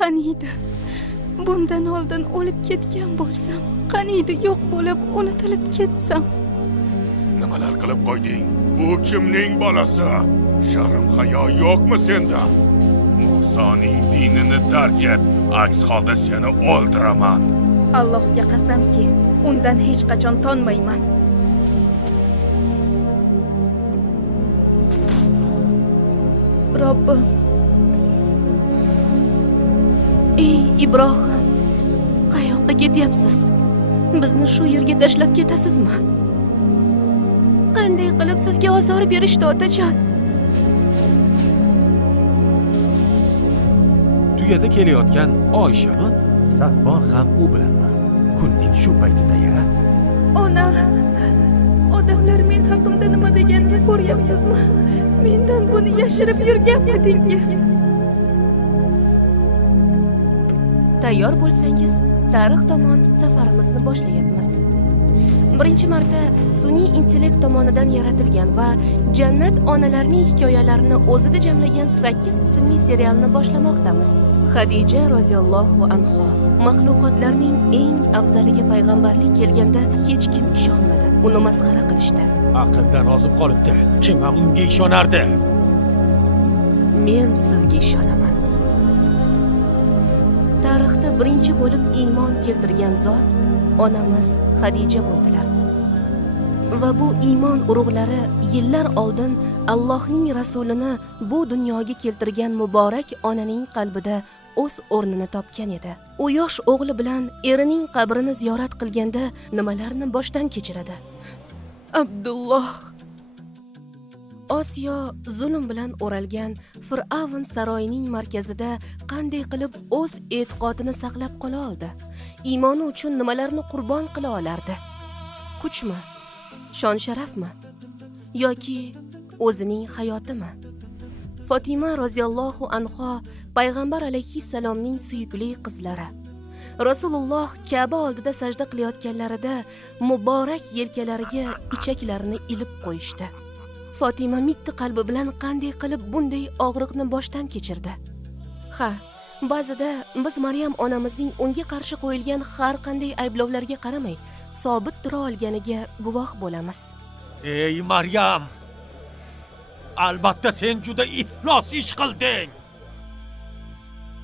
Qaniydi bundan oldin o'lib ketgan bo'lsam, qaniydi yo'q bo'lib unutilib ketsam. Nimalar qilib qo'yding? Bu kimning bolasi? Sharm hayo yo'qmi senda? Musoning dinini dark et, aks holda seni o'ldiraman. Allohga qasamki, undan hech qachon tonmayman. Robbim. Ey Ibrohim, qayoqqa ketyapsiz? Bizni shu yerga tashlab ketasizmi? Qanday qilib sizga ozor berishdi, otajon? Tuyada kelayotgan Oyshami? Safvon ham u bilanmi? Kunning shu paytida-ya. Ona, odamlar men haqimda nima deganini ko'ryapsizmi? Mendan buni yashirib yurganmidingiz? Tayyor bo'lsangiz, tarix tomon safarimizni boshlayapmiz. Birinchi marta sun'iy intellekt tomonidan yaratilgan va Jannat onalarining hikoyalarini o'zida jamlagan 8 ismli serialni boshlamoqdamiz. Xadija roziyallohu anha maxluqotlarning eng afzaliga payg'ambarlik kelganda hech kim ishonmadi. Uni masxara qilishdi. Aqldan ozib qolibdi. Kim ham unga ishonardi? Men sizga ishonaman. Tarixda birinchi bo'lib iymon keltirgan zot onamiz Xadija bo'ldilar. Va bu iymon urug'lari yillar oldin Allohning rasulini bu dunyoga keltirgan muborak onaning qalbida o'z o'rnini topgan edi. U yosh o'g'li bilan erining qabrini ziyorat qilganda nimalarni boshdan kechiradi? Abdulloh. Osiyo zulm bilan o'ralgan Fir'avn saroyining markazida qanday qilib o'z e'tiqodini saqlab qola oldi? Iymoni uchun nimalarni qurbon qila olardi? Kuchmi? Shon-sharafmi? Yoki o'zining hayotimi? Fatima roziyallohu anha payg'ambar alayhissalomning suyukli qizlari. Rasululloh Ka'ba oldida sajda qilayotganlarida muborak yelkalariga ichaklarini ilib qo'yishdi. Fatima mitti qalbi bilan qanday qilib bunday og'riqni boshdan kechirdi? Ha, ba'zida biz Maryam onamizning unga qarshi qo'yilgan har qanday ayblovlarga qaramay, sobit tura olganiga guvoh bo'lamiz. Ey Maryam! Albatta sen juda iflos ish qilding.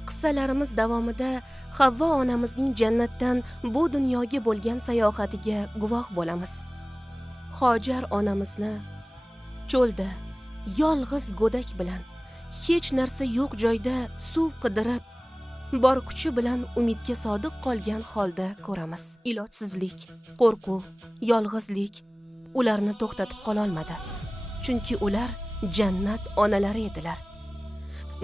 Qissalarimiz davomida Havvo onamizning jannatdan bu dunyoga bo'lgan sayohatiga guvoh bo'lamiz. Hojar onamizni cho'lda yolg'iz go'dak bilan hech narsa yo'q joyda suv qidirib, bor kuchi bilan umidga sodiq qolgan holda ko'ramiz. Ilojsizlik, qo'rquv, yolg'izlik ularni to'xtatib qola olmadi. Chunki ular jannat onalari edilar.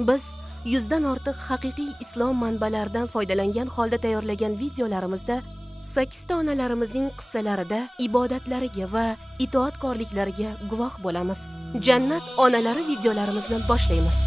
Biz 100 dan ortiq haqiqiy islom manbalaridan foydalangan holda tayyorlagan videolarimizda 8 ta onalarimizning qissalarida ibodatlariga va itoatkorliklariga guvoh bo'lamiz. Jannat onalari videolarimizni boshlaymiz.